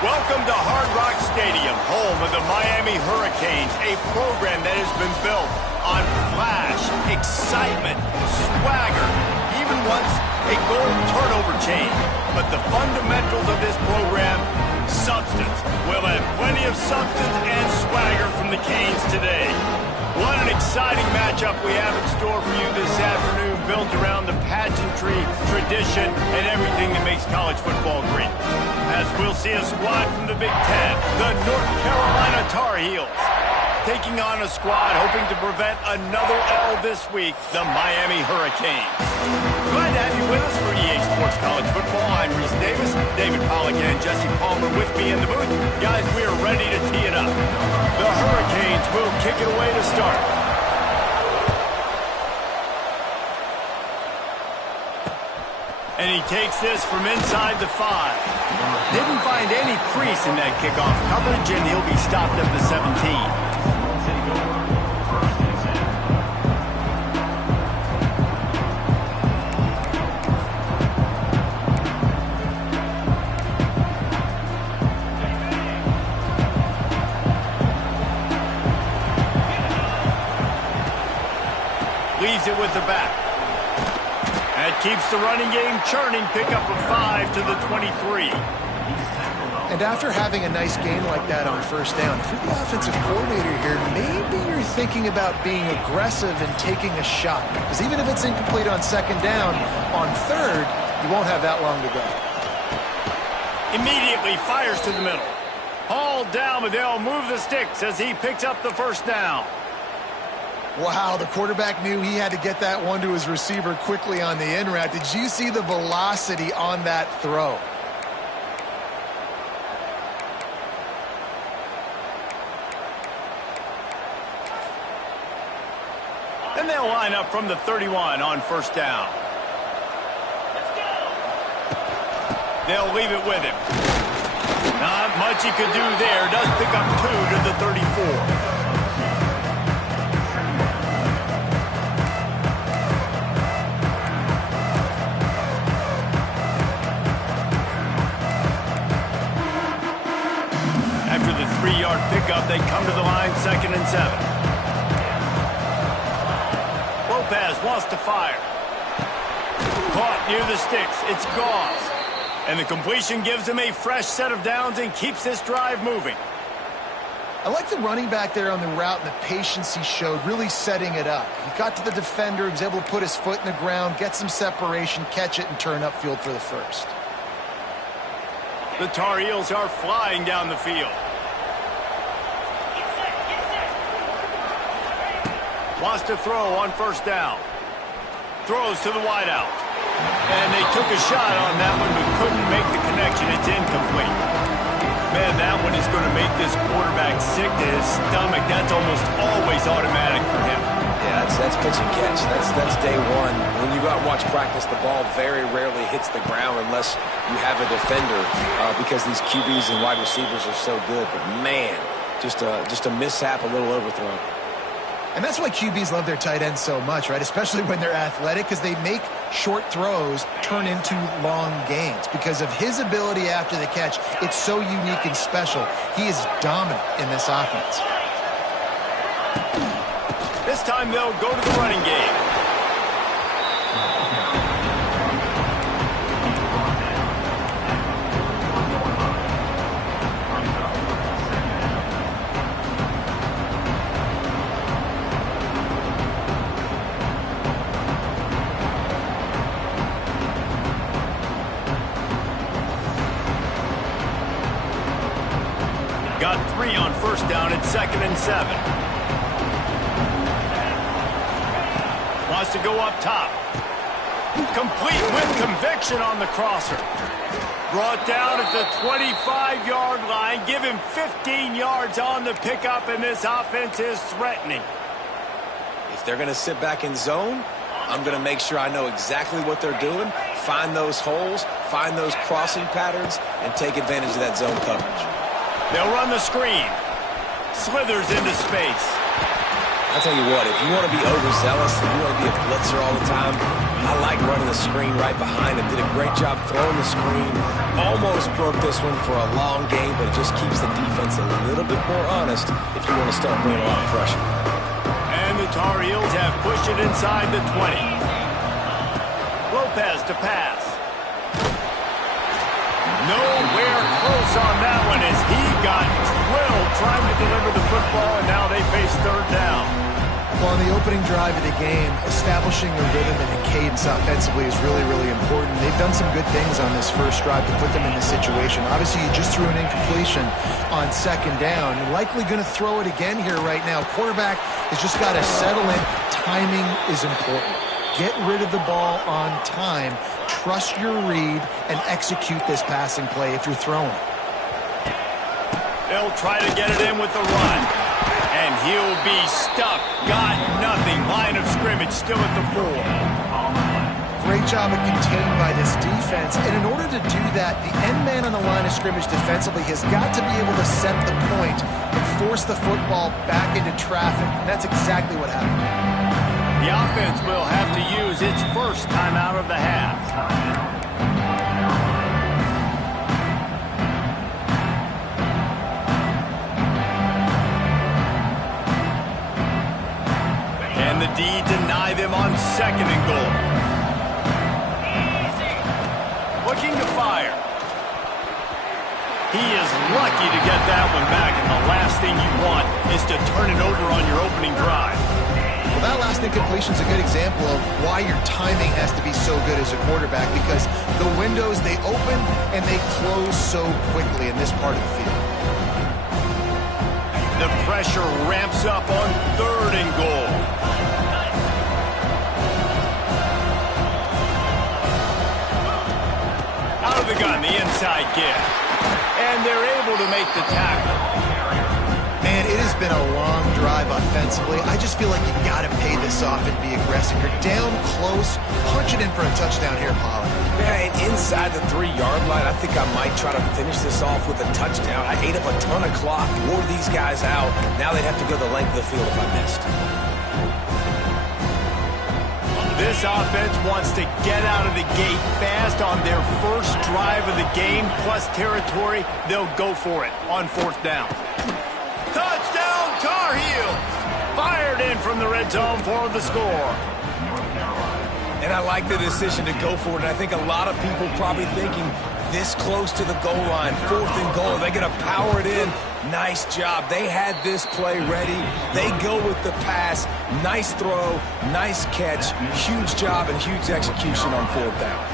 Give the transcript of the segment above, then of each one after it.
Welcome to Hard Rock Stadium, home of the Miami Hurricanes, a program that has been built on flash, excitement, swagger, even once a goal turnover chain. But the fundamentals of this program, substance. We'll have plenty of substance and swagger from the Canes today. What an exciting matchup we have in store for you this afternoon, built around the pageantry, tradition, and everything that makes college football great. As we'll see a squad from the Big Ten, the North Carolina Tar Heels, taking on a squad hoping to prevent another L this week, the Miami Hurricanes. Glad to have you with us for EA Sports College Football. I'm Reese Davis, David Pollack, and Jesse Palmer with me in the booth. Guys, we are ready to tee it up. The Hurricanes will kick it away to start. And he takes this from inside the 5. Didn't find any crease in that kickoff coverage, and he'll be stopped at the 17. Leaves it with the back. That keeps the running game churning. Pickup of 5 to the 23. And after having a nice gain like that on first down, if you're the offensive coordinator here, maybe you're thinking about being aggressive and taking a shot. Because even if it's incomplete on second down, on third, you won't have that long to go. Immediately fires to the middle. Hauled down, but they'll move the sticks as he picks up the first down. Wow, the quarterback knew he had to get that one to his receiver quickly on the in route. Did you see the velocity on that throw? And they'll line up from the 31 on first down. They'll leave it with him. Not much he could do there. Does pick up 2 to the 34. After the 3-yard pickup, they come to the line, 2nd and 7. Lopez wants to fire. Caught near the sticks. It's Gauze. And the completion gives him a fresh set of downs and keeps this drive moving. I like the running back there on the route and the patience he showed, really setting it up. He got to the defender, he was able to put his foot in the ground, get some separation, catch it, and turn upfield for the first. The Tar Heels are flying down the field. Wants to throw on first down. Throws to the wideout. And they took a shot on that one, but couldn't make the connection. It's incomplete. Man, that one is going to make this quarterback sick to his stomach. That's almost always automatic for him. Yeah, that's pitch and catch. That's day one. When you go out and watch practice, the ball very rarely hits the ground unless you have a defender because these QBs and wide receivers are so good. But, man, just a mishap, a little overthrow. And that's why QBs love their tight ends so much, right? Especially when they're athletic, because they make short throws turn into long gains. Because of his ability after the catch, it's so unique and special. He is dominant in this offense. This time they'll go to the running game. Got 3 on first down at 2nd and 7. Wants to go up top. Complete with conviction on the crosser. Brought down at the 25-yard line. Give him 15 yards on the pickup, and this offense is threatening. If they're going to sit back in zone, I'm going to make sure I know exactly what they're doing, find those holes, find those crossing patterns, and take advantage of that zone coverage. They'll run the screen. Slithers into space. I'll tell you what, if you want to be overzealous, if you want to be a blitzer all the time, I like running the screen right behind him. Did a great job throwing the screen. Almost broke this one for a long game, but it just keeps the defense a little bit more honest if you want to start bringing a lot of pressure. And the Tar Heels have pushed it inside the 20. Lopez to pass. Nowhere close on that one as he got drilled trying to deliver the football, and now they face third down. Well, on the opening drive of the game, establishing a rhythm and a cadence offensively is really, really important. They've done some good things on this first drive to put them in this situation. Obviously, you just threw an incompletion on second down. You're likely going to throw it again here right now. Quarterback has just got to settle in. Timing is important. Get rid of the ball on time. Trust your read and execute this passing play if you're throwing it. They'll try to get it in with the run. And he'll be stuck. Got nothing. Line of scrimmage still at the 4. Great job of contained by this defense. And in order to do that, the end man on the line of scrimmage defensively has got to be able to set the point and force the football back into traffic. And that's exactly what happened. The offense will have to use its first timeout of the half. And the D deny them on second and goal. Looking to fire. He is lucky to get that one back, and the last thing you want is to turn it over on your opening drive. Well, that last incompletion is a good example of why your timing has to be so good as a quarterback, because the windows, they open and they close so quickly in this part of the field. The pressure ramps up on third and goal. Out of the gun, the inside give. And they're able to make the tackle. Man, it has been a long drive offensively. I just feel like you got to pay this off and be aggressive. You're down close. Punch it in for a touchdown here, Pollard. Yeah, and inside the 3-yard line, I think I might try to finish this off with a touchdown. I ate up a ton of clock, wore these guys out. Now they'd have to go the length of the field if I missed. This offense wants to get out of the gate fast on their first drive of the game, plus territory. They'll go for it on fourth down. Touchdown, Tar Heels! Fired in from the red zone for the score. And I like the decision to go for it. And I think a lot of people probably thinking this close to the goal line, fourth and goal, they're going to power it in. Nice job. They had this play ready. They go with the pass. Nice throw, nice catch, huge job and huge execution on fourth down.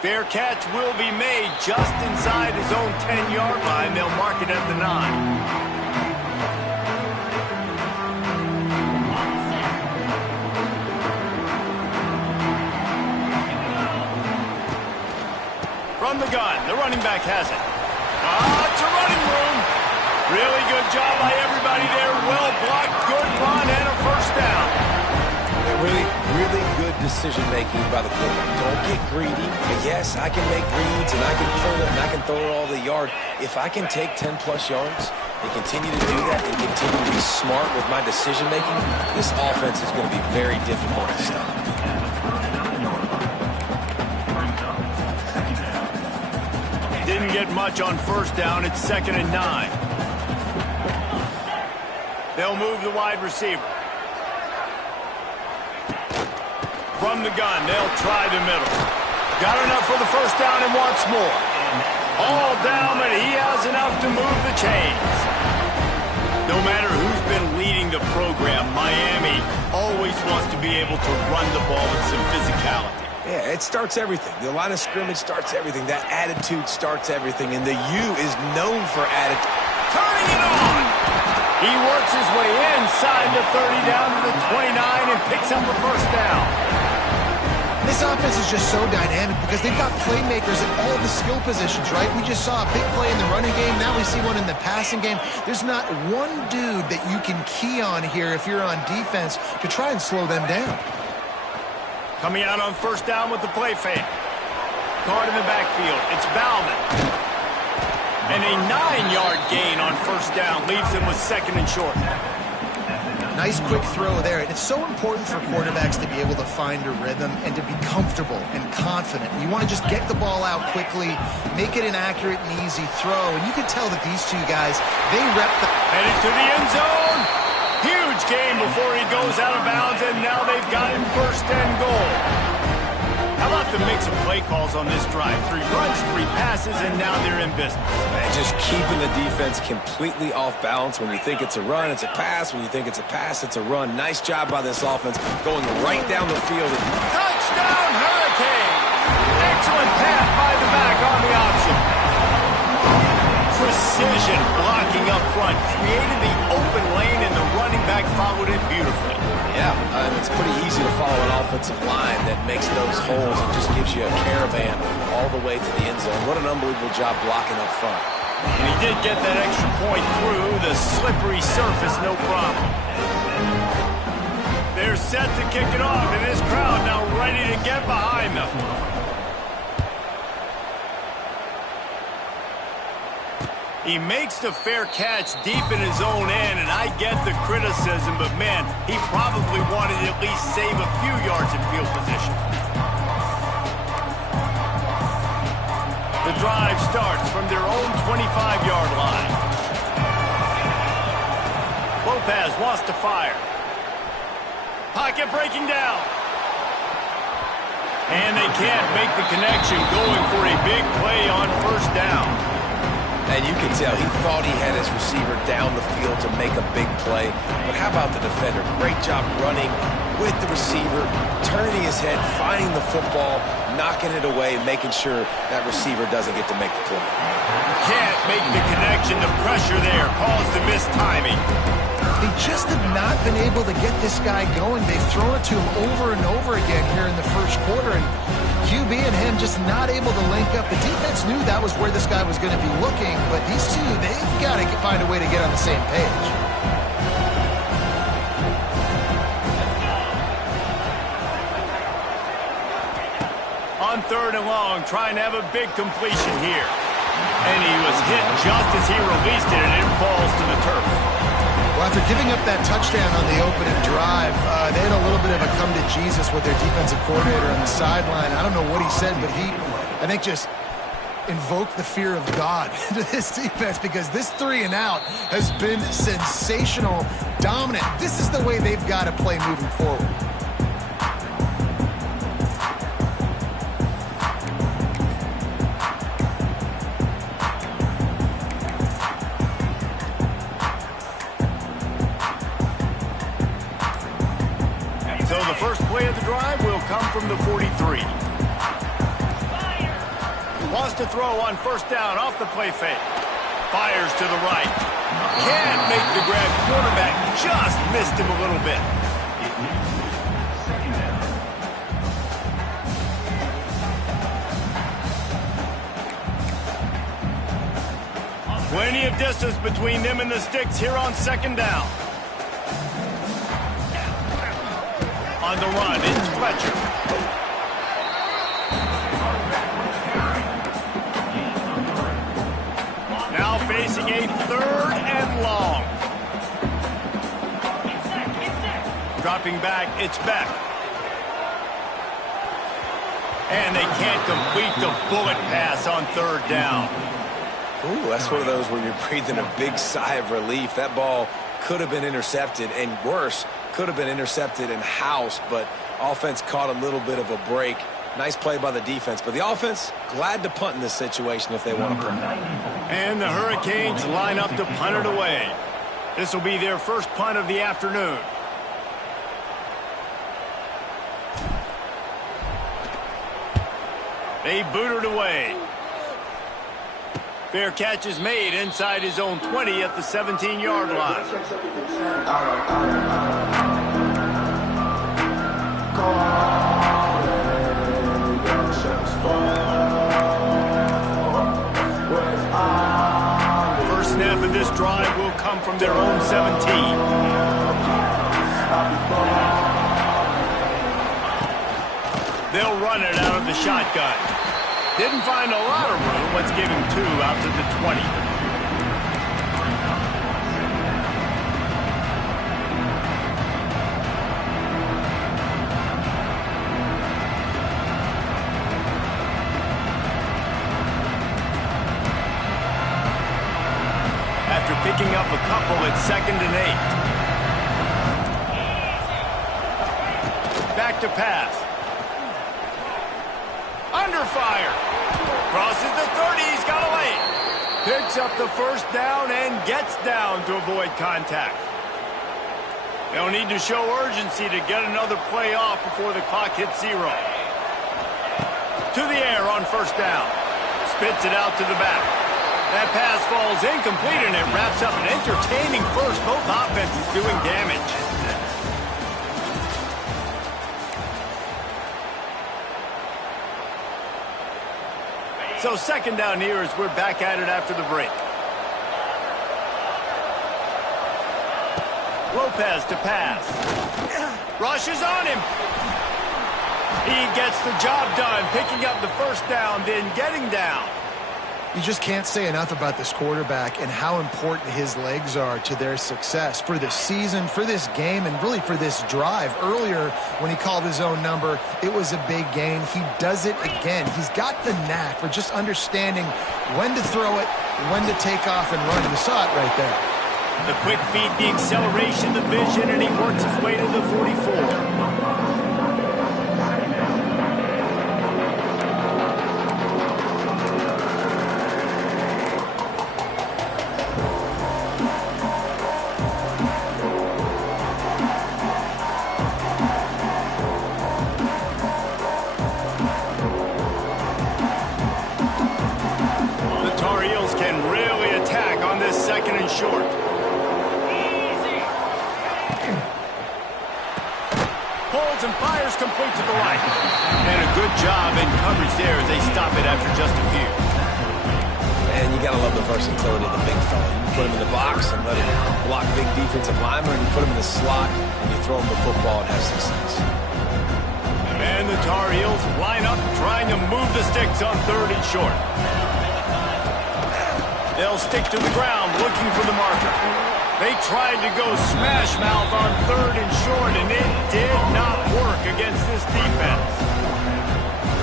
Fair catch will be made just inside his own 10-yard line. They'll mark it at the 9. From the gun, the running back has it. It's a running room. Really good job by everybody there. Well blocked, good run, and a first down. Really, really good decision-making by the quarterback. Don't get greedy. But yes, I can make reads, and I can pull it, and I can throw it all the yard. If I can take 10-plus yards and continue to do that and continue to be smart with my decision-making, this offense is going to be very difficult to stop. Didn't get much on first down. It's 2nd and 9. They'll move the wide receiver. From the gun, they'll try the middle. Got enough for the first down and wants more. All down, but he has enough to move the chains. No matter who's been leading the program, Miami always wants to be able to run the ball with some physicality. Yeah, it starts everything. The line of scrimmage starts everything. That attitude starts everything, and the U is known for attitude. Turning it on! He works his way inside the 30 down to the 29 and picks up a first down. This offense is just so dynamic because they've got playmakers at all the skill positions, right? We just saw a big play in the running game. Now we see one in the passing game. There's not one dude that you can key on here if you're on defense to try and slow them down. Coming out on first down with the play fake. Guard in the backfield. It's Bauman. And a 9-yard gain on first down leaves him with second and short. Nice quick throw there. And it's so important for quarterbacks to be able to find a rhythm and to be comfortable and confident. You want to just get the ball out quickly, make it an accurate and easy throw. And you can tell that these two guys, they rep the... Headed to the end zone. Huge gain before he goes out of bounds, and now they've got him first and goal. How about the mix of play calls on this drive? 3 runs, 3 passes, and now they're in business. Man, just keeping the defense completely off balance. When you think it's a run, it's a pass. When you think it's a pass, it's a run. Nice job by this offense going right down the field. Touchdown, Hurricane! Excellent pass by the back on the option. Precision blocking up front, created the open lane, and the running back followed it beautifully. Yeah, it's pretty easy to follow an offensive line that makes those holes and just gives you a caravan all the way to the end zone. What an unbelievable job blocking up front. And he did get that extra point through the slippery surface, no problem. They're set to kick it off, and this crowd now ready to get behind them. He makes the fair catch deep in his own end, and I get the criticism, but man, he probably wanted to at least save a few yards in field position. The drive starts from their own 25-yard line. Lopez wants to fire. Pocket breaking down. And they can't make the connection, going for a big play on first down. And you can tell he thought he had his receiver down the field to make a big play. But how about the defender? Great job running with the receiver, turning his head, finding the football, knocking it away, making sure that receiver doesn't get to make the play. Can't make the connection. The pressure there caused the missed timing. They just have not been able to get this guy going. They've thrown it to him over and over again here in the first quarter, and QB and him just not able to link up. The defense knew that was where this guy was going to be looking, but these two, they've got to find a way to get on the same page. On third and long, trying to have a big completion here. And he was hit just as he released it, and it falls to the turf. Well, after giving up that touchdown on the opening drive, they had a little bit of a come-to-Jesus with their defensive coordinator on the sideline. I don't know what he said, but he, I think, just invoked the fear of God into this defense, because this 3-and-out has been sensational, dominant. This is the way they've got to play moving forward. So the first play of the drive will come from the 43. Wants to throw on first down off the play fake. Fires to the right. Can't make the grab. Quarterback just missed him a little bit. Plenty of distance between them and the sticks here on second down. On the run, it's Fletcher. Now facing a third and long. Dropping back, it's Beck. And they can't complete the bullet pass on third down. Ooh, that's one of those where you're breathing a big sigh of relief. That ball could have been intercepted, and worse, could have been intercepted and housed, but offense caught a little bit of a break. Nice play by the defense, but the offense glad to punt in this situation if they want to punt. And the Hurricanes line up to punt it away. This will be their first punt of the afternoon. They boot it away. Fair catch is made inside his own 20 at the 17-yard line. First snap of this drive will come from their own 17. They'll run it out of the shotgun. Didn't find a lot of room. Let's give him 2 out to the 20. 2nd and 8. Back to pass. Under fire. Crosses the 30. He's got a lane. Picks up the first down and gets down to avoid contact. They'll need to show urgency to get another play off before the clock hits 0. To the air on 1st down. Spits it out to the back. That pass falls incomplete, and it wraps up an entertaining first. Both offenses doing damage. So 2nd down here as we're back at it after the break. Lopez to pass. Rushes on him. He gets the job done, picking up the first down, then getting down. You just can't say enough about this quarterback and how important his legs are to their success for this season, for this game, and really for this drive. Earlier, when he called his own number, it was a big gain. He does it again. He's got the knack for just understanding when to throw it, when to take off and run. You saw it right there. The quick feed, the acceleration, the vision, and he works his way to the 44. Short. Pulls and fires complete to the right. And a good job in coverage there as they stop it after just a few. And you got to love the versatility of the big fella. You put him in the box and let him block big defensive linemen, and you put him in the slot and you throw him the football and have success. And the Tar Heels line up trying to move the sticks on 3rd and short. They'll stick to the ground looking for the marker. They tried to go smash mouth on 3rd and short, and it did not work against this defense.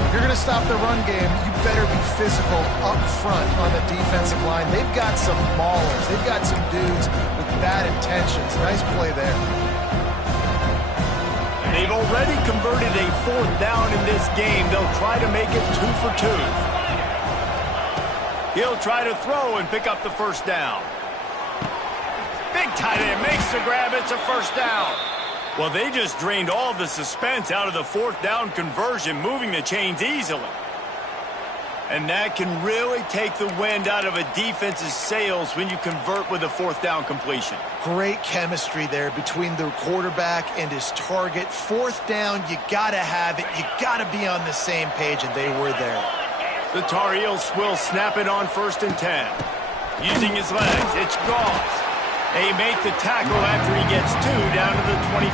If you're going to stop the run game, you better be physical up front on the defensive line. They've got some maulers. They've got some dudes with bad intentions. Nice play there. They've already converted a 4th down in this game. They'll try to make it 2 for 2. He'll try to throw and pick up the first down. Big tight end makes the grab. It's a first down. Well, they just drained all the suspense out of the 4th down conversion, moving the chains easily. And that can really take the wind out of a defense's sails when you convert with a 4th down completion. Great chemistry there between the quarterback and his target. 4th down, you got to have it. You got to be on the same page, and they were there. The Tar Heels will snap it on 1st and 10. Using his legs, it's Goss. They make the tackle after he gets 2 down to the 25.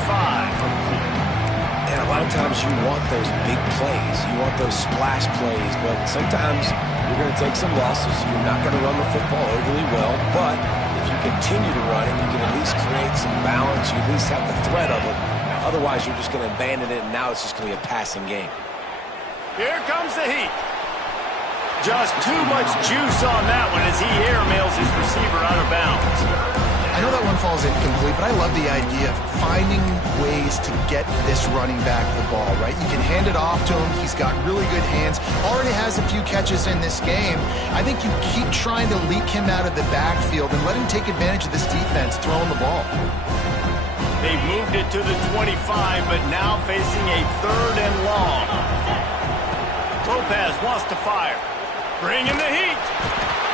And a lot of times you want those big plays. You want those splash plays, but sometimes you're going to take some losses. You're not going to run the football overly well, but if you continue to run it, you can at least create some balance. You at least have the threat of it. Otherwise, you're just going to abandon it, and now it's just going to be a passing game. Here comes the heat. Just too much juice on that one as he airmails his receiver out of bounds. I know that one falls incomplete, but I love the idea of finding ways to get this running back the ball, right? You can hand it off to him. He's got really good hands. Already has a few catches in this game. I think you keep trying to leak him out of the backfield and let him take advantage of this defense throwing the ball. They've moved it to the 25, but now facing a 3rd and long. Lopez wants to fire. Bring in the heat.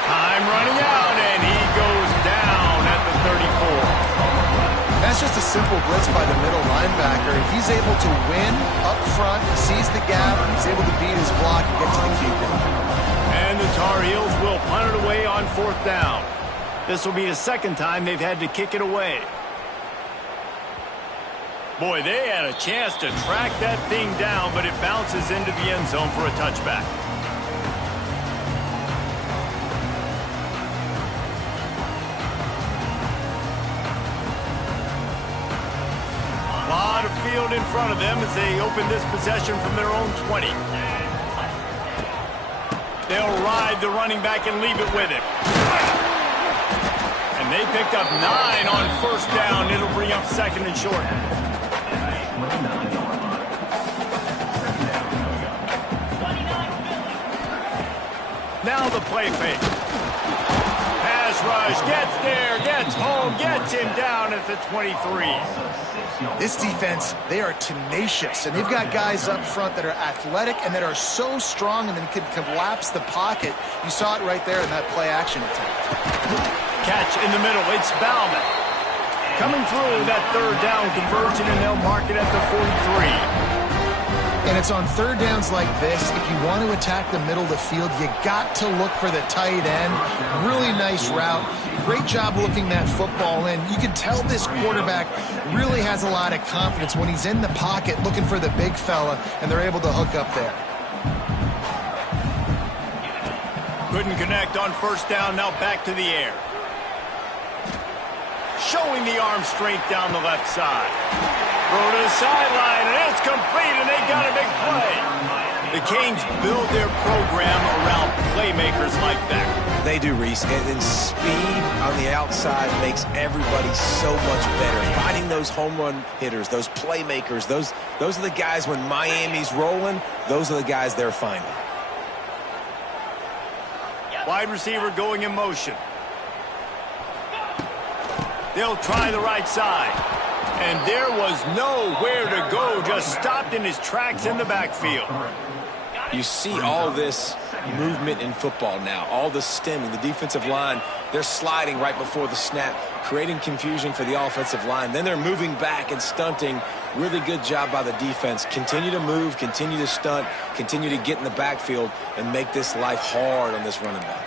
Time running out, and he goes down at the 34. That's just a simple blitz by the middle linebacker. He's able to win up front, sees the gap, he's able to beat his block and get to the keeper. And the Tar Heels will punt it away on 4th down. This will be the 2nd time they've had to kick it away. Boy, they had a chance to track that thing down, but it bounces into the end zone for a touchback. A lot of field in front of them as they open this possession from their own 20. They'll ride the running back and leave it with him. And And they picked up 9 on first down. It'll bring up second and short. Now the play fake. Pass rush, gets there, gets home, gets him down at the 23. This defense, they are tenacious, and they've got guys up front that are athletic and that are so strong and then can collapse the pocket. You saw it right there in that play-action attempt. Catch in the middle, it's Bauman. Coming through that third down conversion, and they'll mark it at the 43. And it's on third downs like this, if you want to attack the middle of the field, you got to look for the tight end. Really nice route. Great job looking that football in. You can tell this quarterback really has a lot of confidence when he's in the pocket looking for the big fella, and they're able to hook up there. Couldn't connect on first down, now back to the air. Showing the arm strength down the left side. Throw to the sideline, and it's complete, and they got a big play. The Canes build their program around playmakers like that. They do, Reese, and speed on the outside makes everybody so much better. Finding those home run hitters, those playmakers, those are the guys when Miami's rolling, those are the guys they're finding. Wide receiver going in motion. They'll try the right side. And there was nowhere to go, just stopped in his tracks in the backfield. You see all this movement in football now, all the stemming, the defensive line, they're sliding right before the snap, creating confusion for the offensive line. Then they're moving back and stunting. Really good job by the defense. Continue to move, continue to stunt, continue to get in the backfield and make this life hard on this running back.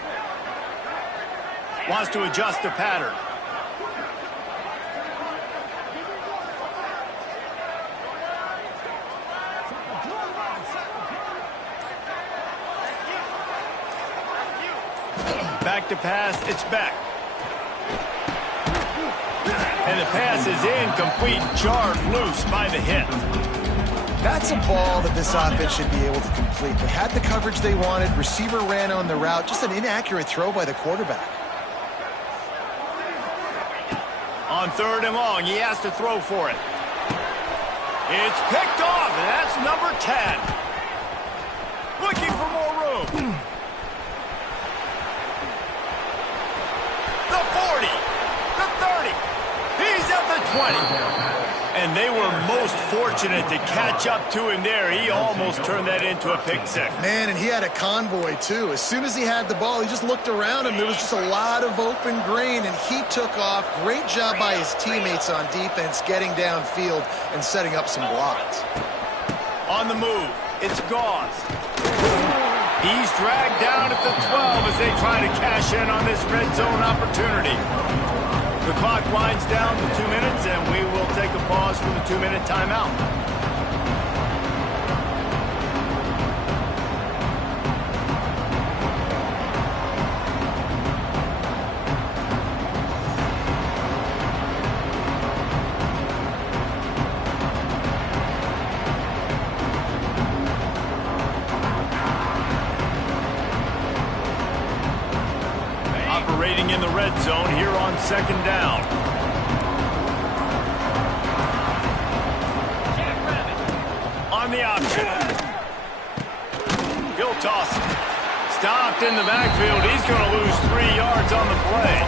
Wants to adjust the pattern. Back to pass, it's back. And the pass is incomplete, jarred loose by the hit. That's a ball that this offense should be able to complete. They had the coverage they wanted, receiver ran on the route, just an inaccurate throw by the quarterback. On third and long, he has to throw for it. It's picked off, and that's number 10. Looking for more room. The 40, the 30, he's at the 20. And they were most fortunate to catch up to him there. He almost turned that into a pick six. Man, and he had a convoy, too. As soon as he had the ball, he just looked around him. There was just a lot of open grain, and he took off. Great job by his teammates on defense, getting downfield and setting up some blocks. On the move, it's Gauze. He's dragged down at the 12 as they try to cash in on this red zone opportunity. The clock winds down to 2 minutes, and we will take a pause for the 2-minute timeout. Operating in the red zone here on second down. On the option. He'll toss it. Stopped in the backfield. He's going to lose 3 yards on the play.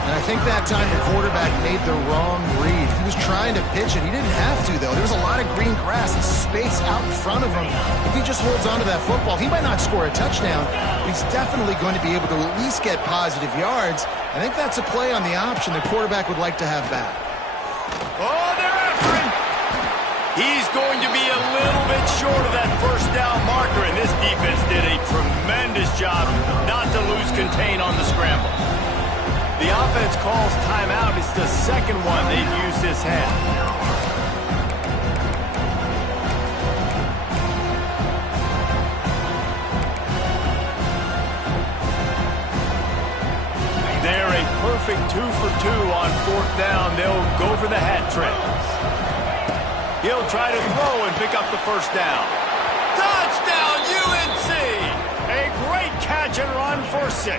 And I think that time the quarterback made the wrong read. He was trying to pitch it. He didn't have to, though. There was a lot of green grass and space out in front of him. If he just holds on to that football, he might not score a touchdown, but he's definitely going to be able to at least get positive yards. I think that's a play on the option the quarterback would like to have back. Oh, they're after him. He's going to be a little bit short of that first down marker, and this defense did a tremendous job not to lose contain on the scramble. The offense calls timeout. It's the second one they've used this half. They're a perfect 2 for 2 on fourth down. They'll go for the hat trick. He'll try to throw and pick up the first down. Touchdown, UNC! A great catch and run for 6.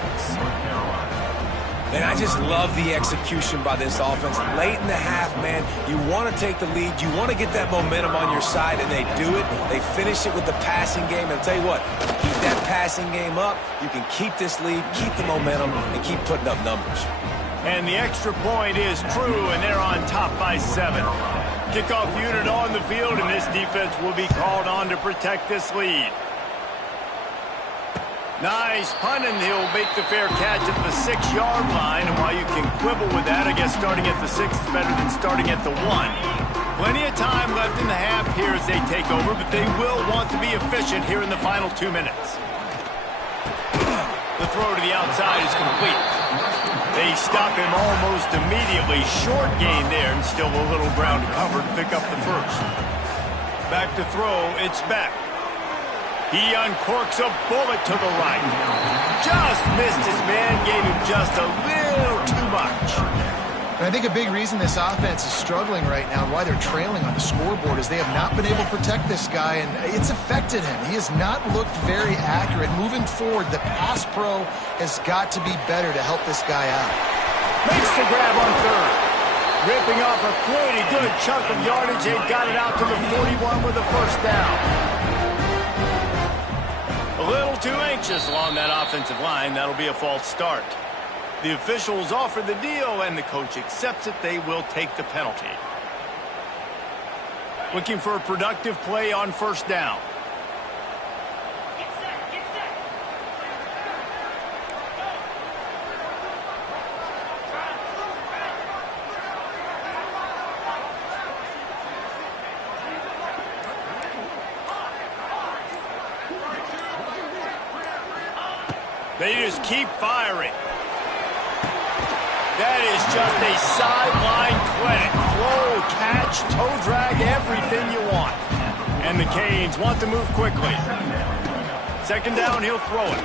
And I just love the execution by this offense. Late in the half, man, you want to take the lead. You want to get that momentum on your side, and they do it. They finish it with the passing game. And I'll tell you what, keep that passing game up. You can keep this lead, keep the momentum, and keep putting up numbers. And the extra point is true, and they're on top by 7. Kickoff unit on the field, and this defense will be called on to protect this lead. Nice punt, and he'll make the fair catch at the 6-yard line. And while you can quibble with that, I guess starting at the 6 is better than starting at the 1. Plenty of time left in the half here as they take over, but they will want to be efficient here in the final 2 minutes. The throw to the outside is complete. They stop him almost immediately. Short gain there, and still a little ground to cover to pick up the first. Back to throw, it's Beck. He uncorks a bullet to the right. Just missed his man, gave him just a little too much. And I think a big reason this offense is struggling right now and why they're trailing on the scoreboard is they have not been able to protect this guy, and it's affected him. He has not looked very accurate. Moving forward, the pass pro has got to be better to help this guy out. Makes the grab on third. Ripping off a pretty good chunk of yardage. They got it out to the 41 with a first down. A little too anxious along that offensive line. That'll be a false start. The officials offer the deal, and the coach accepts it. They will take the penalty. Looking for a productive play on first down. They just keep firing. That is just a sideline clinic. Throw, catch, toe drag, everything you want. And the Canes want to move quickly. Second down, he'll throw it.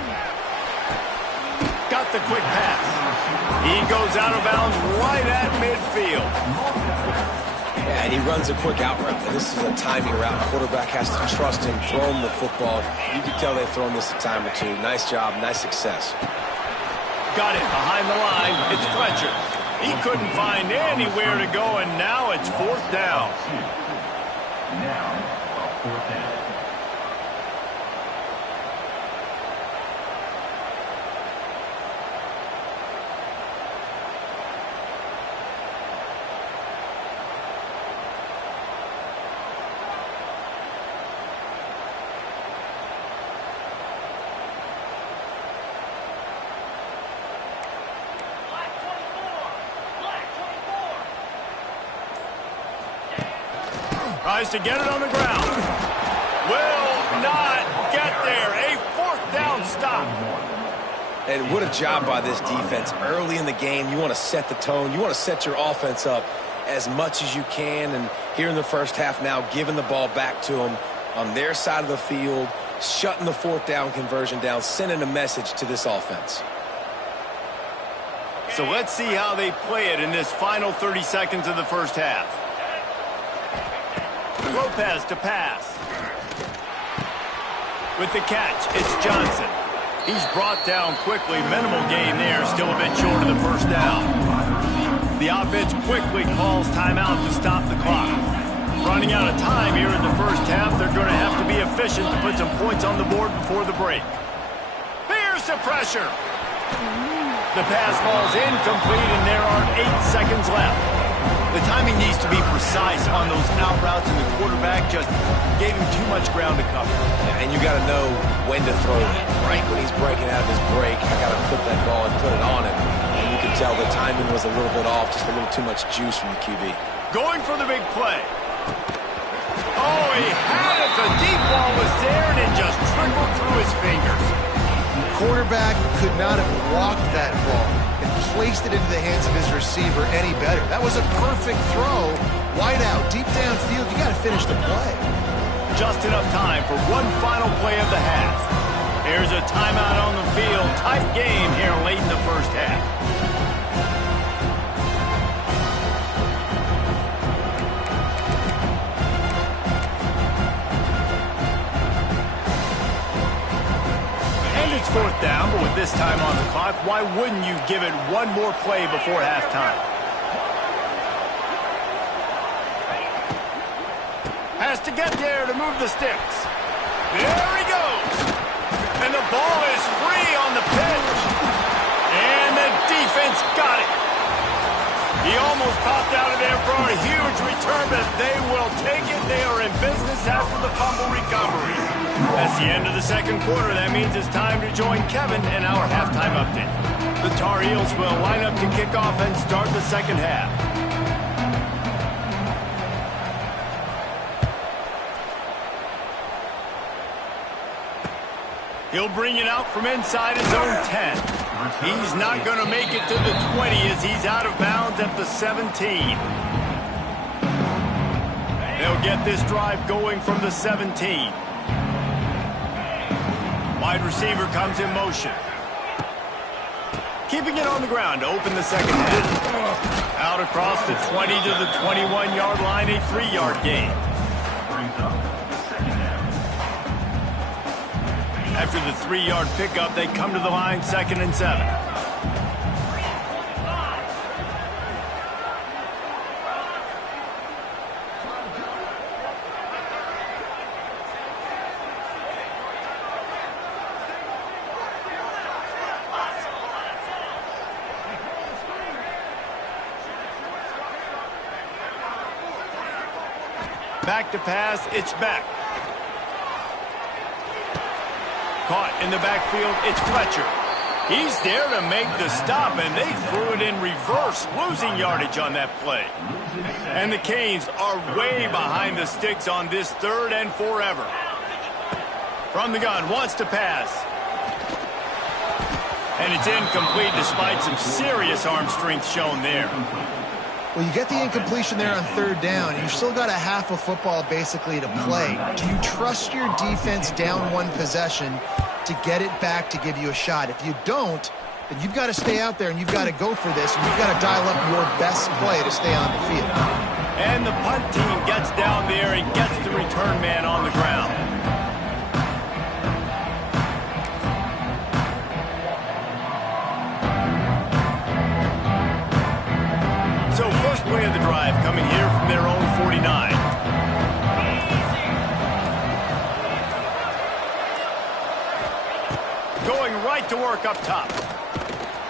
Got the quick pass. He goes out of bounds right at midfield. Yeah, and he runs a quick out route. And this is a timing route. The quarterback has to trust him, throw him the football. You can tell they've thrown this a time or two. Nice job, nice success. Got it behind the line. It's Fletcher. He couldn't find anywhere to go, and now it's fourth down. Now, fourth down. Tries to get it on the ground. Will not get there. A fourth down stop. And what a job by this defense. Early in the game, you want to set the tone. You want to set your offense up as much as you can. And here in the first half now, giving the ball back to them on their side of the field, shutting the fourth down conversion down, sending a message to this offense. So let's see how they play it in this final 30 seconds of the first half. Lopez to pass. With the catch, it's Johnson. He's brought down quickly. Minimal gain there. Still a bit short of the first down. The offense quickly calls timeout to stop the clock. Running out of time here in the first half. They're going to have to be efficient to put some points on the board before the break. Here's the pressure. The pass falls incomplete, and there are 8 seconds left. The timing needs to be precise on those out routes, and the quarterback just gave him too much ground to cover. Yeah, and you got to know when to throw it. Right when he's breaking out of his break, I got to put that ball and put it on him. And you can tell the timing was a little bit off, just a little too much juice from the QB. Going for the big play. Oh, he had it. The deep ball was there, and it just trickled through his fingers. Quarterback could not have walked that ball and placed it into the hands of his receiver any better. That was a perfect throw. Wide out, deep downfield. You got to finish the play. Just enough time for one final play of the half. There's a timeout on the field. Tight game here late in the first half. It's fourth down, but with this time on the clock, why wouldn't you give it one more play before halftime? Has to get there to move the sticks. There he goes. And the ball is free on the pitch. And the defense got it. He almost popped out of there for a huge return, but they will take it. They are in business after the fumble recovery. That's the end of the second quarter. That means it's time to join Kevin in our halftime update. The Tar Heels will line up to kick off and start the second half. He'll bring it out from inside his own 10. He's not going to make it to the 20 as he's out of bounds at the 17. They'll get this drive going from the 17. Wide receiver comes in motion. Keeping it on the ground to open the second half. Out across the 20 to the 21-yard line, a 3-yard gain. After the 3-yard pickup, they come to the line, 2nd and 7. Back to pass, it's back. Caught in the backfield, it's Fletcher. He's there to make the stop, and they threw it in reverse, losing yardage on that play. And the Canes are way behind the sticks on this 3rd and forever. From the gun, wants to pass. And it's incomplete despite some serious arm strength shown there. Well, you get the incompletion there on 3rd down, and you've still got a half of football basically to play. Do you trust your defense down one possession to get it back to give you a shot? If you don't, then you've got to stay out there and you've got to go for this, and you've got to dial up your best play to stay on the field. And the punt team gets down there and gets the return man on the ground. So first play of the drive coming here from their own 49. Going right to work up top.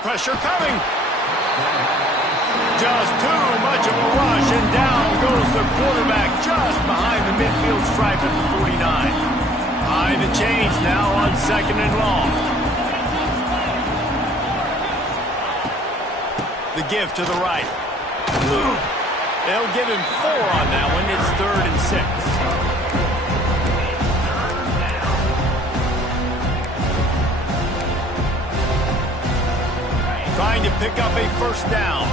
Pressure coming. Just too much of a rush, and down goes the quarterback just behind the midfield stripe at the 49. Behind the chains now on 2nd and long. The give to the right. They'll give him 4 on that one. It's 3rd and 6. Trying to pick up a first down.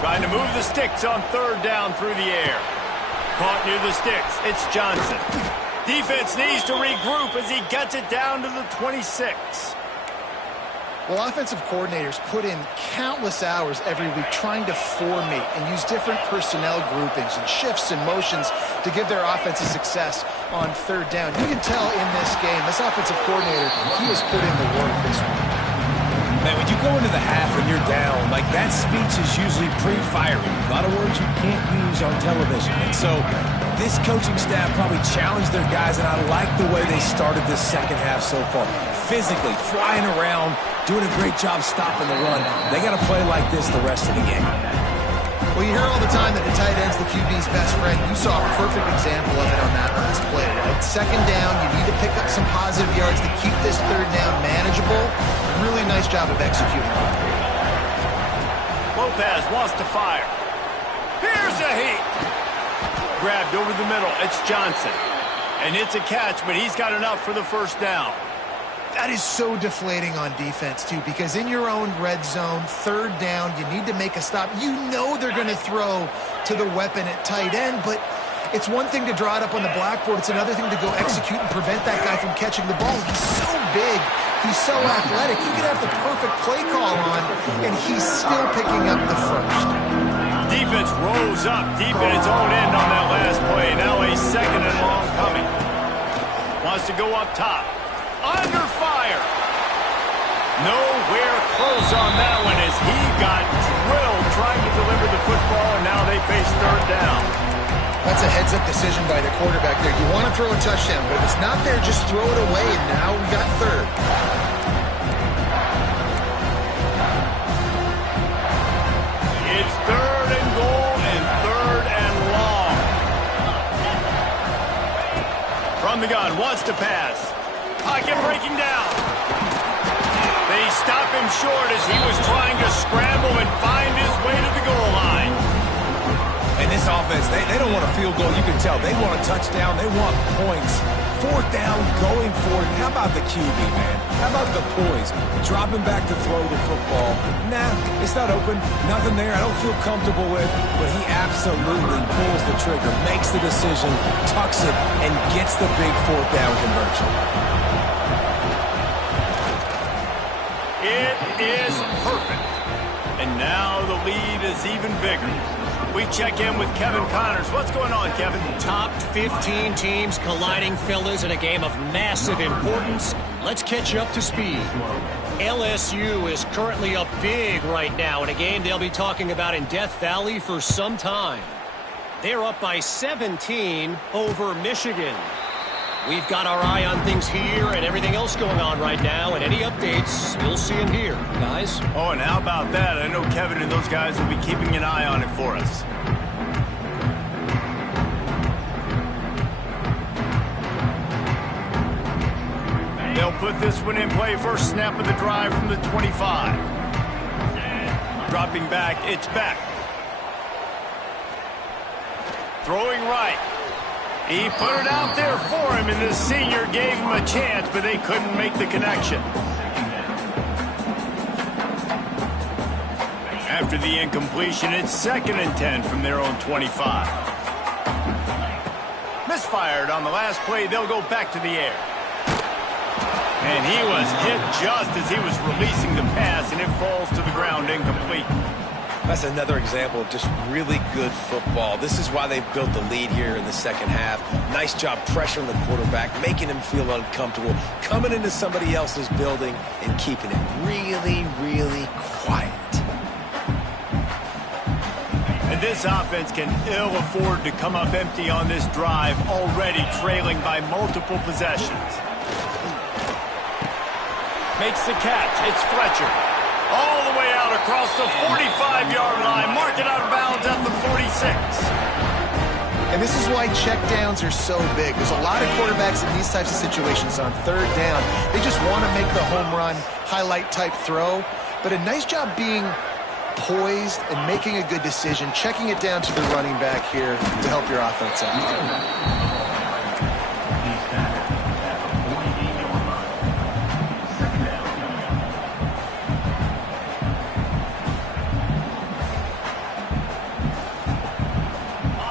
Trying to move the sticks on 3rd down through the air. Caught near the sticks. It's Johnson. Defense needs to regroup as he gets it down to the 26. Well, offensive coordinators put in countless hours every week trying to formate and use different personnel groupings and shifts and motions to give their offense a success on 3rd down. You can tell in this game, this offensive coordinator, he has put in the work this week. Man, when you go into the half and you're down, like that speech is usually pre-firing. A lot of words you can't use on television. And so this coaching staff probably challenged their guys, and I like the way they started this second half so far. Physically, flying around, doing a great job stopping the run. They got to play like this the rest of the game. Well, you hear all the time that the tight end's the QB's best friend. You saw a perfect example of it on that last play. Right? 2nd down, you need to pick up some positive yards to keep this 3rd down manageable. Really nice job of executing. Lopez wants to fire. Here's a heat. Grabbed over the middle. It's Johnson. And it's a catch, but he's got enough for the first down. That is so deflating on defense, too, because in your own red zone, 3rd down, you need to make a stop. You know they're going to throw to the weapon at tight end, but it's one thing to draw it up on the blackboard. It's another thing to go execute and prevent that guy from catching the ball. He's so big. He's so athletic. You can have the perfect play call on, and he's still picking up the first. Defense rose up deep in its own end on that last play. Now a 2nd and long coming. Wants to go up top. Under fire. Nowhere close on that one as he got drilled trying to deliver the football, and now they face third down. That's a heads-up decision by the quarterback there. You want to throw a touchdown, but if it's not there, just throw it away, and now we got third. It's third and goal and third and long. From the gun, wants to pass. Pocket breaking down. They stop him short as he was trying to scramble and find his way to the goal line. And this offense, they don't want a field goal. You can tell they want a touchdown. They want points. Fourth down, going for it. How about the QB, man? How about the poise? Dropping back to throw the football. Nah, it's not open. Nothing there. I don't feel comfortable with. But he absolutely pulls the trigger, makes the decision, tucks it, and gets the big fourth down conversion. It is perfect. And now the lead is even bigger. We check in with Kevin Connors. What's going on, Kevin? Top 15 teams colliding, fellas, in a game of massive importance. Let's catch you up to speed. LSU is currently up big right now in a game they'll be talking about in Death Valley for some time. They're up by 17 over Michigan. We've got our eye on things here and everything else going on right now, and any updates, you'll see them here, guys. Oh, and how about that? I know Kevin and those guys will be keeping an eye on it for us. They'll put this one in play. First snap of the drive from the 25. Dropping back, it's back. Throwing right. He put it out there for him, and the senior gave him a chance, but they couldn't make the connection. After the incompletion, it's 2nd and 10 from their own 25. Misfired on the last play. They'll go back to the air. And he was hit just as he was releasing the pass, and it falls to the ground incomplete. That's another example of just really good football. This is why they've built the lead here in the second half. Nice job pressuring the quarterback, making him feel uncomfortable, coming into somebody else's building and keeping it really, really quiet. And this offense can ill afford to come up empty on this drive, already trailing by multiple possessions. Makes the catch. It's Fletcher. All the way out across the 45-yard line. Mark it out of bounds at the 46. And this is why checkdowns are so big. There's a lot of quarterbacks in these types of situations on third down. They just want to make the home run, highlight-type throw. But a nice job being poised and making a good decision, checking it down to the running back here to help your offense out.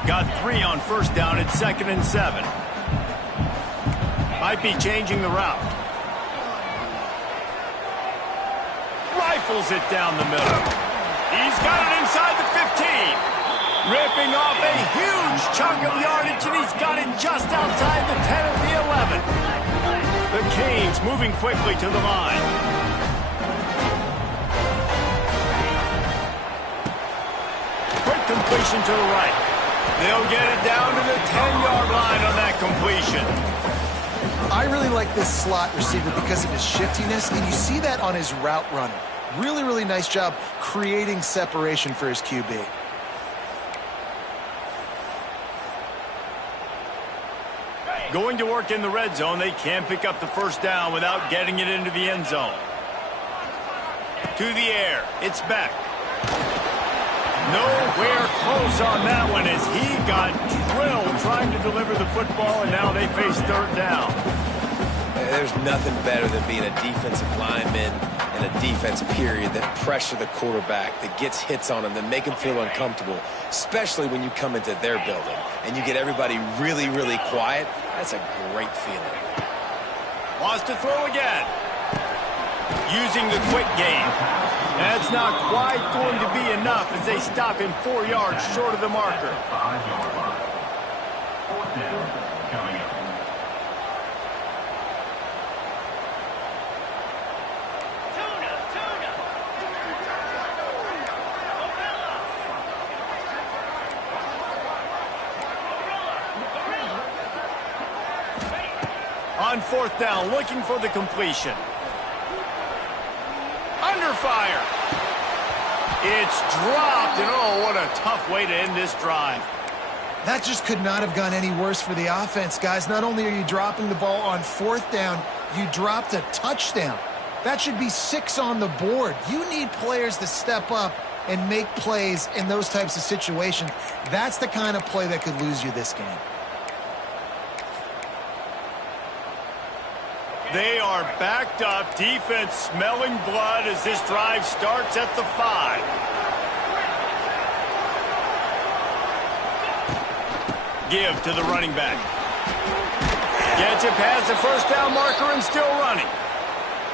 Got 3 on first down. It's 2nd and 7. Might be changing the route. Rifles it down the middle. He's got it inside the 15. Ripping off a huge chunk of yardage, and he's got it just outside the 10 of the 11. The Canes moving quickly to the line. Quick completion to the right. They'll get it down to the 10-yard line on that completion. I really like this slot receiver because of his shiftiness, and you see that on his route running. Really, really nice job creating separation for his QB. Going to work in the red zone. They can't pick up the first down without getting it into the end zone. To the air. It's back. Nowhere close on that one as he got drilled trying to deliver the football, and now they face third down. There's nothing better than being a defensive lineman and a defense period that pressure the quarterback, that gets hits on him, that make him feel uncomfortable, especially when you come into their building and you get everybody really, really quiet. That's a great feeling. Wants to throw again. Using the quick game. That's not quite going to be enough as they stop him 4 yards short of the marker. On 4th down, looking for the completion. Under fire. It's dropped, and oh, what a tough way to end this drive. That just could not have gone any worse for the offense, guys. Not only are you dropping the ball on 4th down, you dropped a touchdown. That should be 6 on the board. You need players to step up and make plays in those types of situations. That's the kind of play that could lose you this game. They are backed up, defense smelling blood as this drive starts at the 5. Give to the running back. Gets it past the 1st down marker and still running.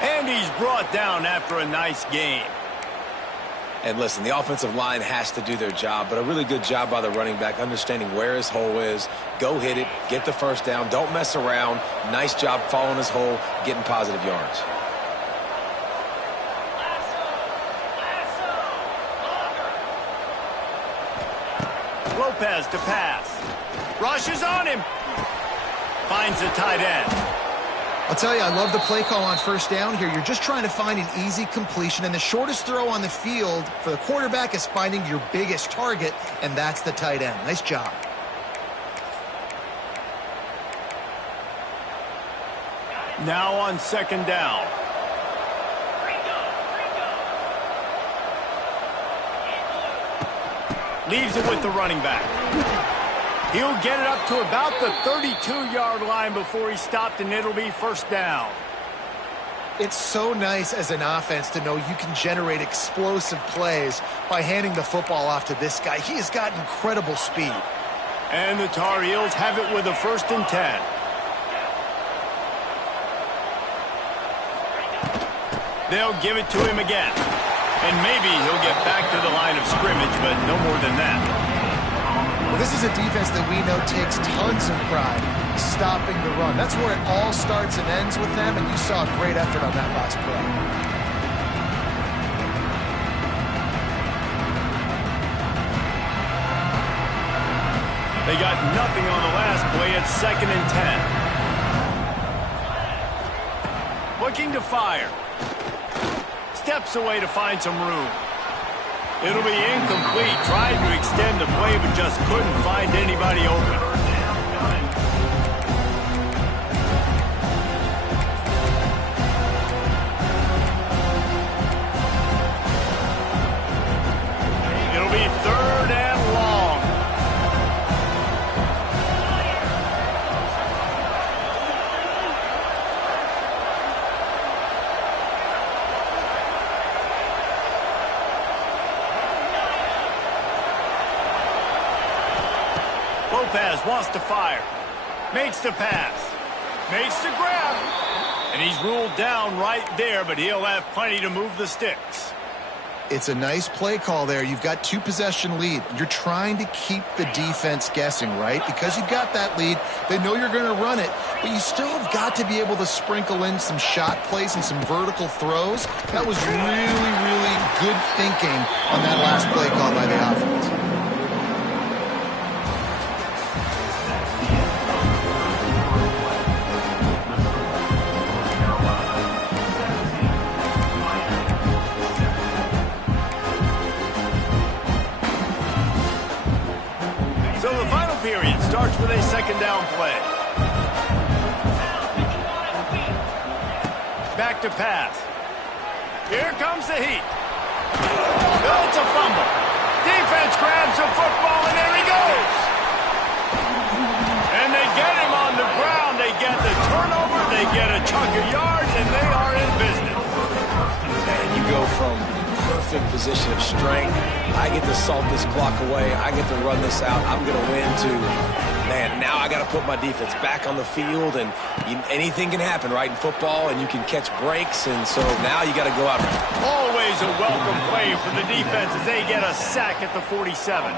And he's brought down after a nice gain. And listen, the offensive line has to do their job, but a really good job by the running back understanding where his hole is. Go hit it, get the 1st down, don't mess around. Nice job following his hole, getting positive yards. Lopez to pass. Rushes on him. Finds the tight end. I'll tell you, I love the play call on 1st down here. You're just trying to find an easy completion, and the shortest throw on the field for the quarterback is finding your biggest target, and that's the tight end. Nice job. Now on 2nd down. Leaves it with the running back. He'll get it up to about the 32-yard line before he's stopped, and it'll be 1st down. It's so nice as an offense to know you can generate explosive plays by handing the football off to this guy. He has got incredible speed. And the Tar Heels have it with a 1st and 10. They'll give it to him again. And maybe he'll get back to the line of scrimmage, but no more than that. Well, this is a defense that we know takes tons of pride stopping the run. That's where it all starts and ends with them, and you saw a great effort on that last play. They got nothing on the last play. It's 2nd and 10. Looking to fire. Steps away to find some room. It'll be incomplete. Tried to extend the play, but just couldn't find anybody open. It'll be 3rd and long. Lopez wants to fire. Makes the pass. Makes the grab. And he's ruled down right there, but he'll have plenty to move the sticks. It's a nice play call there. You've got 2-possession lead. You're trying to keep the defense guessing, right? Because you've got that lead, they know you're going to run it, but you still have got to be able to sprinkle in some shot plays and some vertical throws. That was really, really good thinking on that last play call by the offense. Period starts with a 2nd down play. Back to pass. Here comes the heat. Oh, it's a fumble. Defense grabs the football, and there he goes. And they get him on the ground. They get the turnover. They get a chunk of yards, and they are in business. And you go from perfect position of strength. I get to salt this clock away. I get to run this out. I'm going to win too. Man, now I got to put my defense back on the field, and anything can happen, right, in football, and you can catch breaks, and so now you got to go out. Always a welcome play for the defense as they get a sack at the 47.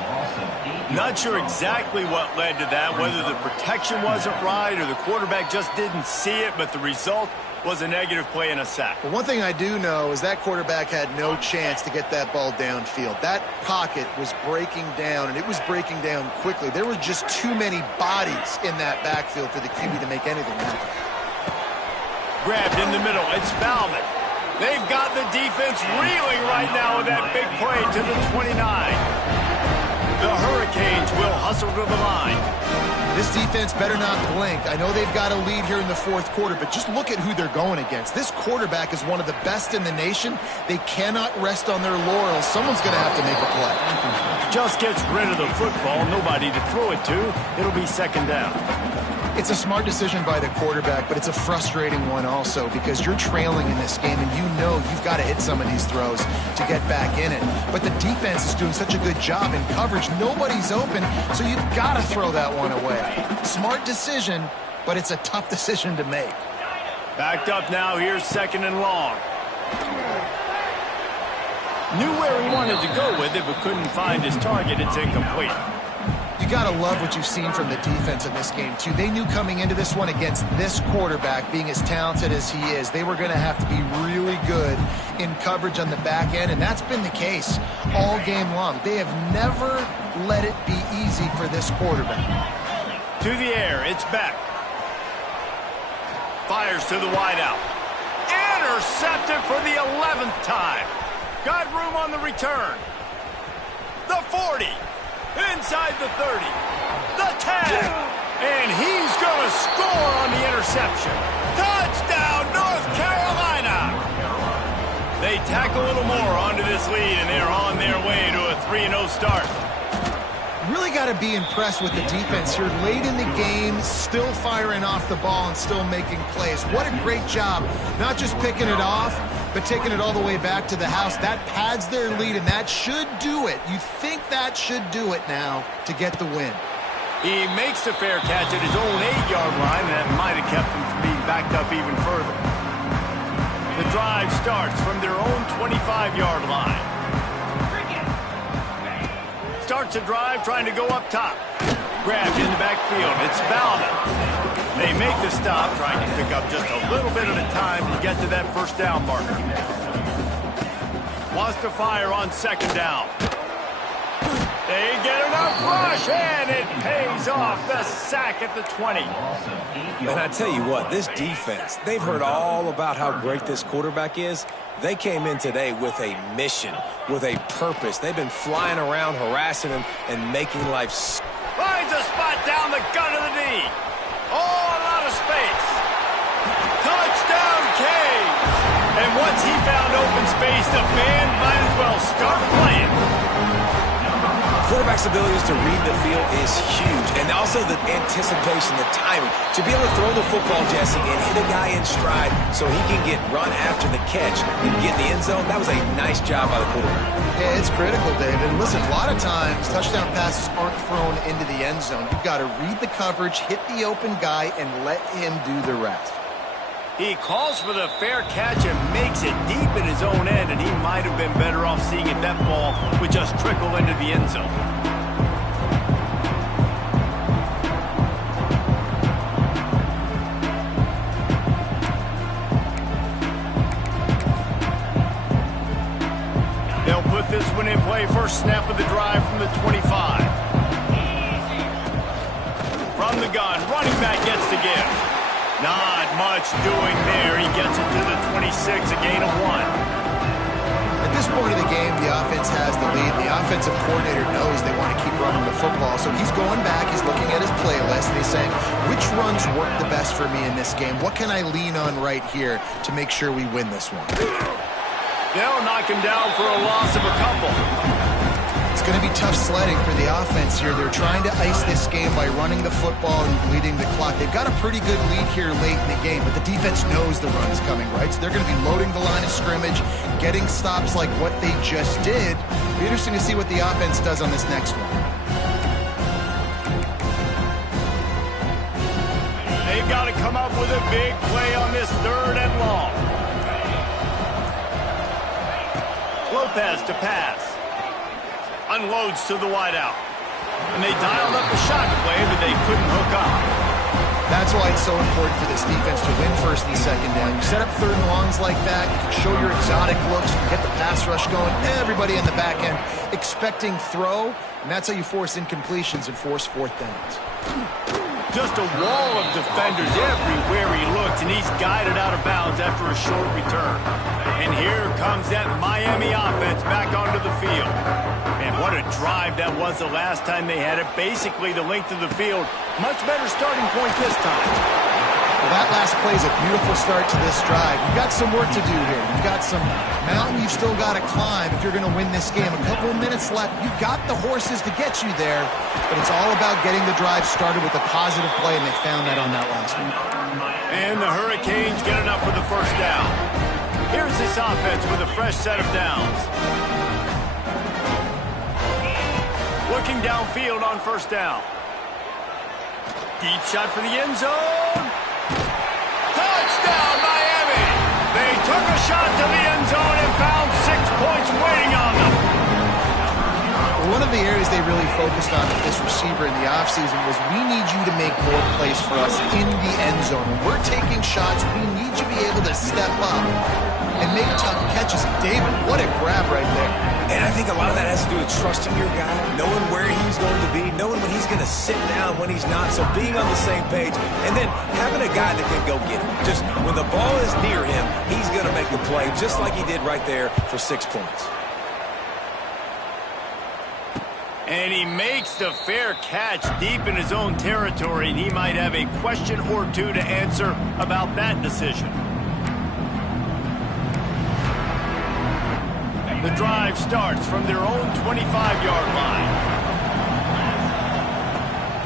Not sure exactly what led to that, whether the protection wasn't right or the quarterback just didn't see it, but the result was a negative play and a sack. But one thing I do know is that quarterback had no chance to get that ball downfield. That pocket was breaking down, and it was breaking down quickly. There were just too many bodies in that backfield for the QB to make anything happen. Grabbed in the middle. It's Bauman. They've got the defense reeling right now with that big play to the 29. The Hurricanes will hustle to the line. This defense better not blink. I know they've got a lead here in the fourth quarter, but just look at who they're going against. This quarterback is one of the best in the nation. They cannot rest on their laurels. Someone's going to have to make a play. Just gets rid of the football. Nobody to throw it to. It'll be second down. It's a smart decision by the quarterback, but it's a frustrating one also because you're trailing in this game and you know you've got to hit some of these throws to get back in it. But the defense is doing such a good job in coverage. Nobody's open, so you've got to throw that one away. Smart decision, but it's a tough decision to make. Backed up now. Here's second and long. Knew where he wanted to go with it, but couldn't find his target. It's incomplete. You got to love what you've seen from the defense in this game, too. They knew coming into this one against this quarterback, being as talented as he is, they were going to have to be really good in coverage on the back end, and that's been the case all game long. They have never let it be easy for this quarterback. To the air, it's Beck. Fires to the wideout. Intercepted for the 11th time. Got room on the return. The 40. Inside the 30. The 10. And he's going to score on the interception. Touchdown, North Carolina. They tack a little more onto this lead, and they're on their way to a 3-0 start. Really got to be impressed with the defense here. Late in the game, still firing off the ball and still making plays. What a great job. Not just picking it off, but taking it all the way back to the house. That pads their lead, and that should do it. You think that should do it now to get the win. He makes the fair catch at his own 8-yard line, and that might have kept him from being backed up even further. The drive starts from their own 25-yard line. Starts a drive trying to go up top. Grabbed in the backfield. It's Bauman. They make the stop, trying to pick up just a little bit at a time to get to that first down marker. Wants to fire on second down. They get enough rush, and it pays off. The sack at the 20. And I tell you what, this defense, they've heard all about how great this quarterback is. They came in today with a mission, with a purpose. They've been flying around, harassing him, and making life... Finds a spot down the gut of the knee. Oh, a lot of space. Touchdown, Canes. And once he found open space, the band might as well start playing. Quarterback's abilities to read the field is huge, and also the anticipation, the timing. To be able to throw the football, Jesse, and hit a guy in stride so he can get run after the catch and get in the end zone, that was a nice job by the quarterback. Yeah, it's critical, David. Listen, a lot of times touchdown passes aren't thrown into the end zone. You've got to read the coverage, hit the open guy, and let him do the rest. He calls for the fair catch and makes it deep in his own end, and he might have been better off seeing if that ball would just trickle into the end zone. They'll put this one in play. First snap of the drive from the 25. From the gun, running back gets the give. Not much doing there. He gets it to the 26, a gain of 1. At this point of the game, the offense has the lead. The offensive coordinator knows they want to keep running the football, so he's going back, he's looking at his playlist, and he's saying, which runs work the best for me in this game? What can I lean on right here to make sure we win this one? They'll knock him down for a loss of a couple. It's going to be tough sledding for the offense here. They're trying to ice this game by running the football and bleeding the clock. They've got a pretty good lead here late in the game, but the defense knows the run is coming, right? So they're going to be loading the line of scrimmage, getting stops like what they just did. It'll be interesting to see what the offense does on this next one. They've got to come up with a big play on this third and long. Lopez to pass. Unloads to the wideout. And they dialed up a shot play, but they couldn't hook up. That's why it's so important for this defense to win first and second down. You set up third and longs like that, you can show your exotic looks, you can get the pass rush going, everybody in the back end expecting throw, and that's how you force incompletions and force fourth downs. Just a wall of defenders everywhere he looks, and he's guided out of bounds after a short return. And here comes that Miami offense back onto the field. And what a drive that was the last time they had it. Basically the length of the field. Much better starting point this time. Well, that last play is a beautiful start to this drive. You've got some work to do here. You've got some mountain you've still got to climb if you're going to win this game. A couple of minutes left. You've got the horses to get you there, but it's all about getting the drive started with a positive play, and they found that on that last one. And the Hurricanes get enough for the first down. Here's this offense with a fresh set of downs. Looking downfield on first down. Deep shot for the end zone. Touchdown, Miami! They took a shot to the end zone and found 6 points waiting on them. One of the areas they really focused on with this receiver in the offseason was we need you to make more plays for us in the end zone. When we're taking shots, we need you to be able to step up and make tough catches. David, what a grab right there. And I think a lot of that has to do with trusting your guy, knowing where he's going to be, knowing when he's going to sit down, when he's not, so being on the same page, and then having a guy that can go get it. Just when the ball is near him, he's going to make the play, just like he did right there for 6 points. And he makes the fair catch deep in his own territory, and he might have a question or two to answer about that decision. The drive starts from their own 25-yard line.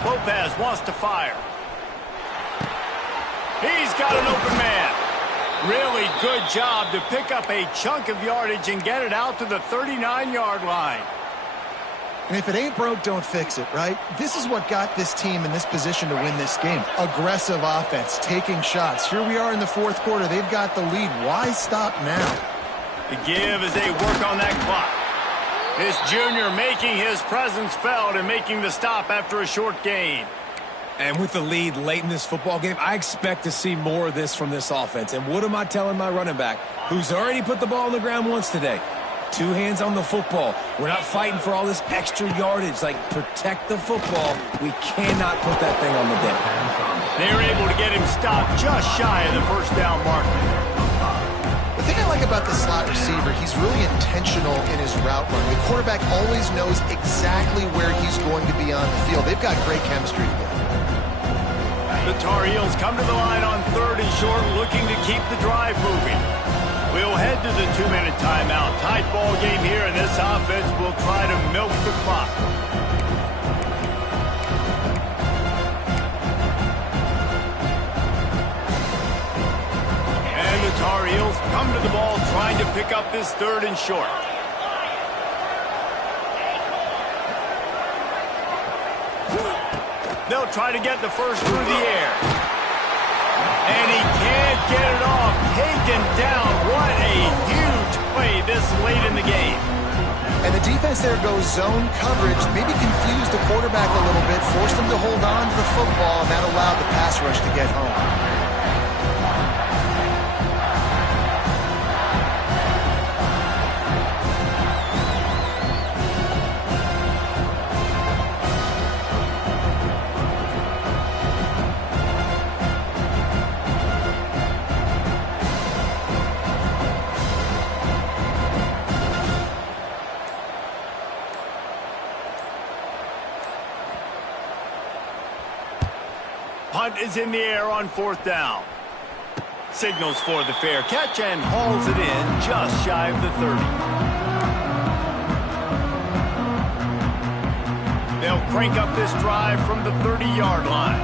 Lopez wants to fire. He's got an open man. Really good job to pick up a chunk of yardage and get it out to the 39-yard line. And if it ain't broke, don't fix it, right? This is what got this team in this position to win this game. Aggressive offense, taking shots. Here we are in the fourth quarter. They've got the lead. Why stop now? The give as they work on that clock. This junior making his presence felt and making the stop after a short gain. And with the lead late in this football game, I expect to see more of this from this offense. And what am I telling my running back, who's already put the ball on the ground once today? 2 hands on the football. We're not fighting for all this extra yardage. Like, protect the football. We cannot put that thing on the deck. They're able to get him stopped just shy of the first down marker. The thing I like about the slot receiver, he's really intentional in his route run. The quarterback always knows exactly where he's going to be on the field. They've got great chemistry together. The Tar Heels come to the line on 3rd and short, looking to keep the drive moving. We'll head to the 2-minute timeout. Tight ball game here, and this offense will try to milk the clock. And the Tar Heels come to the ball, trying to pick up this 3rd and short. They'll try to get the first through the air. And he can't get it off. Taken down. What a huge play this late in the game. And the defense there goes zone coverage, maybe confused the quarterback a little bit, forced him to hold on to the football, and that allowed the pass rush to get home. Punt is in the air on 4th down. Signals for the fair catch and hauls it in just shy of the 30. They'll crank up this drive from the 30-yard line.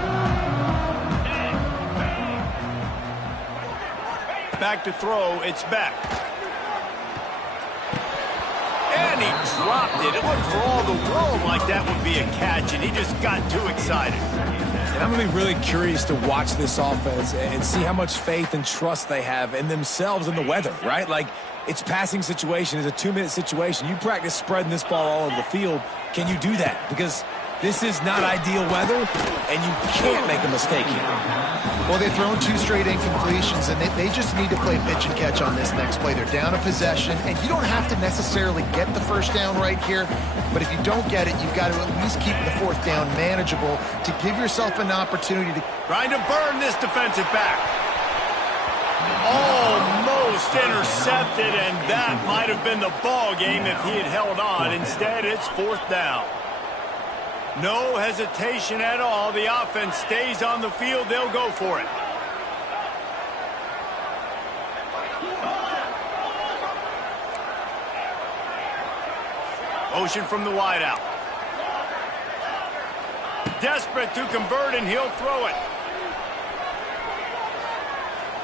Back to throw, it's Beck. And he dropped it. It looked for all the world like that would be a catch, and he just got too excited. And I'm going to be really curious to watch this offense and see how much faith and trust they have in themselves and the weather, right? Like, it's passing situation. It's a 2-minute situation. You practice spreading this ball all over the field. Can you do that? Because This is not ideal weather, and you can't make a mistake here. Well, they've thrown 2 straight incompletions, and they just need to play pitch and catch on this next play. They're down a possession, and you don't have to necessarily get the first down right here, but if you don't get it, you've got to at least keep the 4th down manageable to give yourself an opportunity to... Trying to burn this defensive back. Almost intercepted, and that might have been the ball game if he had held on. Instead, it's 4th down. No hesitation at all. The offense stays on the field. They'll go for it. Motion from the wideout. Desperate to convert, and he'll throw it.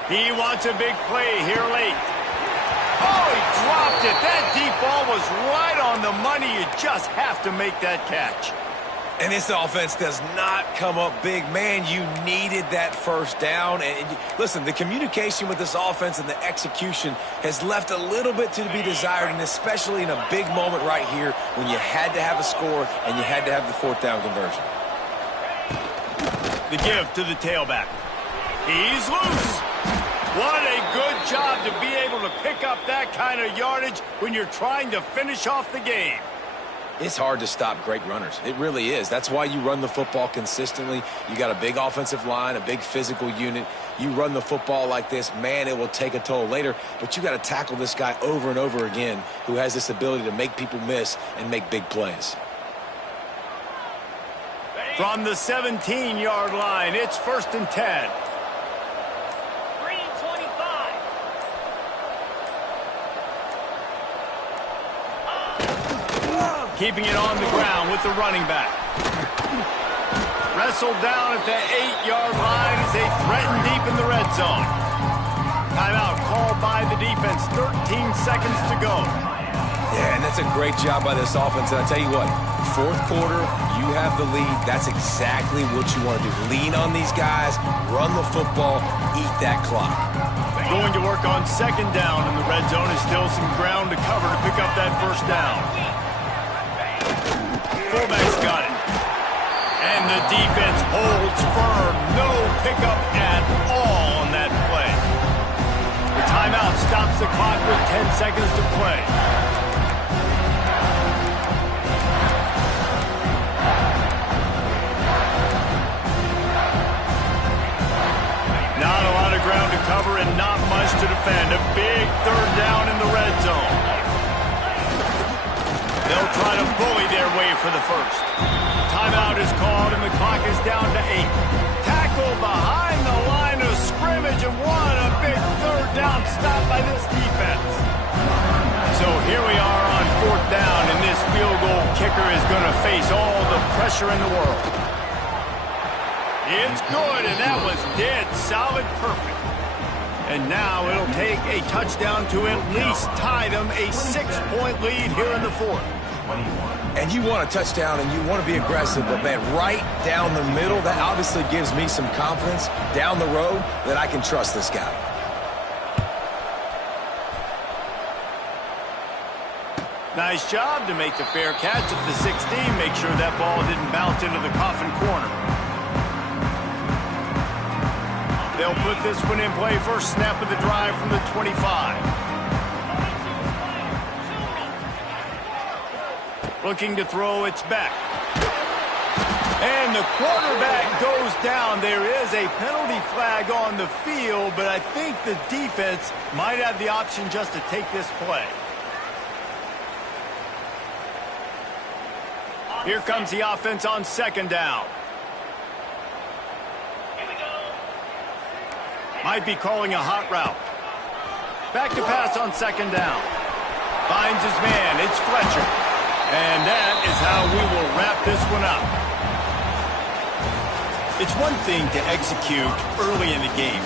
He wants a big play here late. Oh, he dropped it. That deep ball was right on the money. You just have to make that catch. And this offense does not come up big. Man, you needed that first down. And listen, the communication with this offense and the execution has left a little bit to be desired, and especially in a big moment right here when you had to have a score and you had to have the 4th down conversion. The give to the tailback. He's loose. What a good job to be able to pick up that kind of yardage when you're trying to finish off the game. It's hard to stop great runners. It really is. That's why you run the football consistently. You got a big offensive line, a big physical unit. You run the football like this, man, it will take a toll later. But you got to tackle this guy over and over again who has this ability to make people miss and make big plays. From the 17-yard line, it's 1st and 10. Keeping it on the ground with the running back. Wrestled down at the 8-yard line as they threaten deep in the red zone. Timeout called by the defense. 13 seconds to go. Yeah, and that's a great job by this offense. And I tell you what, 4th quarter, you have the lead. That's exactly what you want to do. Lean on these guys, run the football, eat that clock. Going to work on 2nd down, and the red zone is still some ground to cover to pick up that 1st down. Fullback's got it. And the defense holds firm. No pickup at all on that play. The timeout stops the clock with 10 seconds to play. Not a lot of ground to cover and not much to defend. A big 3rd down in the red zone. They'll try to bully their way for the 1st. Timeout is called, and the clock is down to 8. Tackle behind the line of scrimmage, and what a big 3rd down stop by this defense. So here we are on 4th down, and this field goal kicker is going to face all the pressure in the world. It's good, and that was dead solid perfect. And now it'll take a touchdown to at least tie them a 6-point lead here in the 4th. And you want a touchdown and you want to be aggressive, but man, right down the middle, that obviously gives me some confidence down the road that I can trust this guy. Nice job to make the fair catch at the 16. Make sure that ball didn't bounce into the coffin corner. They'll put this one in play. First snap of the drive from the 25. Looking to throw, it's back. And the quarterback goes down. There is a penalty flag on the field, but I think the defense might have the option just to take this play. Here comes the offense on 2nd down. Might be calling a hot route. Back to pass on 2nd down. Finds his man. It's Fletcher. And that is how we will wrap this one up. It's one thing to execute early in the game.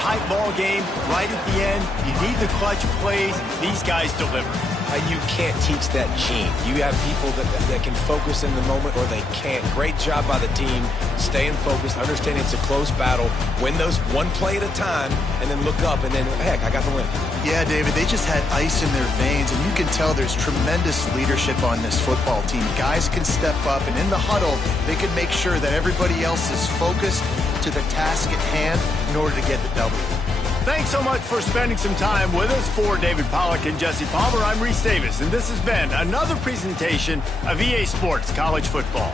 Tight ball game, right at the end. You need the clutch plays. These guys deliver. You can't teach that gene. You have people that can focus in the moment or they can't. Great job by the team, staying focused, understanding it's a close battle, win those one play at a time, and then look up, and then, heck, I got the win. Yeah, David, they just had ice in their veins, and you can tell there's tremendous leadership on this football team. Guys can step up, and in the huddle, they can make sure that everybody else is focused to the task at hand in order to get the W. Thanks so much for spending some time with us. For David Pollack and Jesse Palmer, I'm Reese Davis, and this has been another presentation of EA Sports College Football.